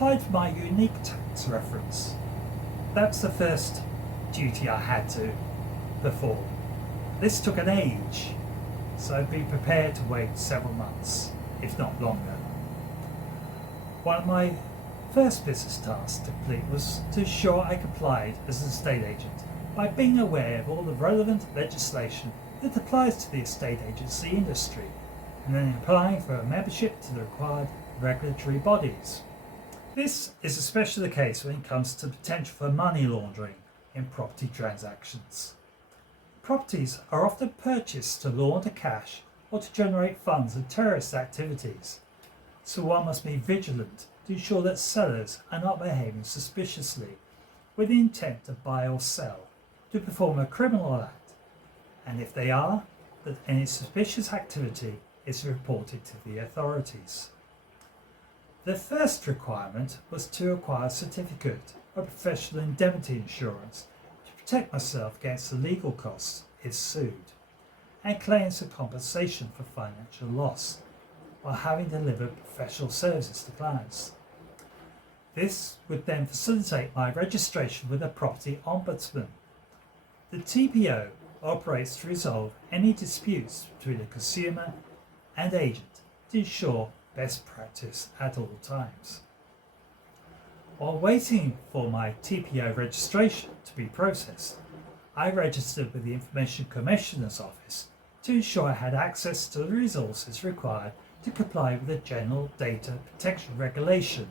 applied for my unique tax reference. That's the first duty I had to perform. This took an age, so be prepared to wait several months, if not longer. One of my first business tasks to complete was to ensure I complied as an estate agent by being aware of all the relevant legislation that applies to the estate agency industry, and then applying for a membership to the required regulatory bodies. This is especially the case when it comes to potential for money laundering in property transactions. Properties are often purchased to launder cash or to generate funds in terrorist activities, so one must be vigilant to ensure that sellers are not behaving suspiciously with the intent to buy or sell to perform a criminal act, and if they are, that any suspicious activity is reported to the authorities. The first requirement was to acquire a certificate of professional indemnity insurance to protect myself against the legal costs if sued, and claims for compensation for financial loss while having delivered professional services to clients. This would then facilitate my registration with a property ombudsman. The TPO operates to resolve any disputes between the consumer and agent to ensure best practice at all times. While waiting for my TPO registration to be processed, I registered with the Information Commissioner's Office to ensure I had access to the resources required to comply with the General Data Protection Regulation,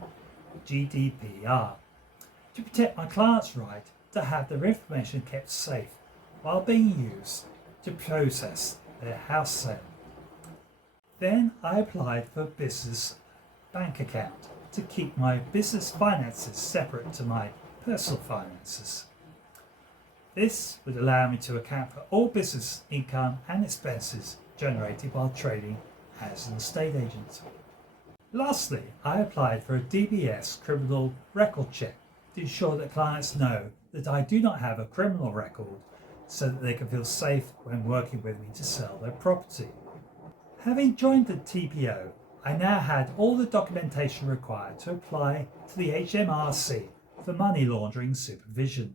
GDPR, to protect my clients' right to have their information kept safe while being used to process their house sale. Then I applied for a business bank account to keep my business finances separate to my personal finances. This would allow me to account for all business income and expenses generated while trading as an estate agent. Lastly, I applied for a DBS criminal record check to ensure that clients know that I do not have a criminal record, so that they can feel safe when working with me to sell their property. Having joined the TPO, I now had all the documentation required to apply to the HMRC for money laundering supervision,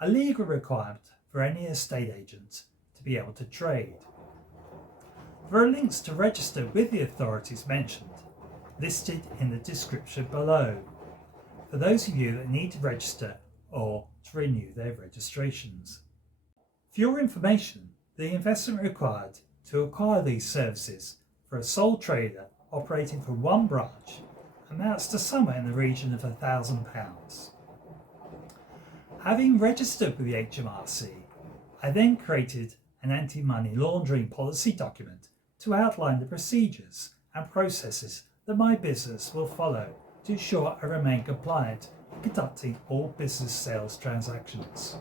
a legal requirement for any estate agent to be able to trade. There are links to register with the authorities mentioned, listed in the description below, for those of you that need to register or to renew their registrations. For your information, the investment required to acquire these services for a sole trader operating from one branch amounts to somewhere in the region of £1,000. Having registered with the HMRC, I then created an anti-money laundering policy document to outline the procedures and processes that my business will follow to ensure I remain compliant in conducting all business sales transactions.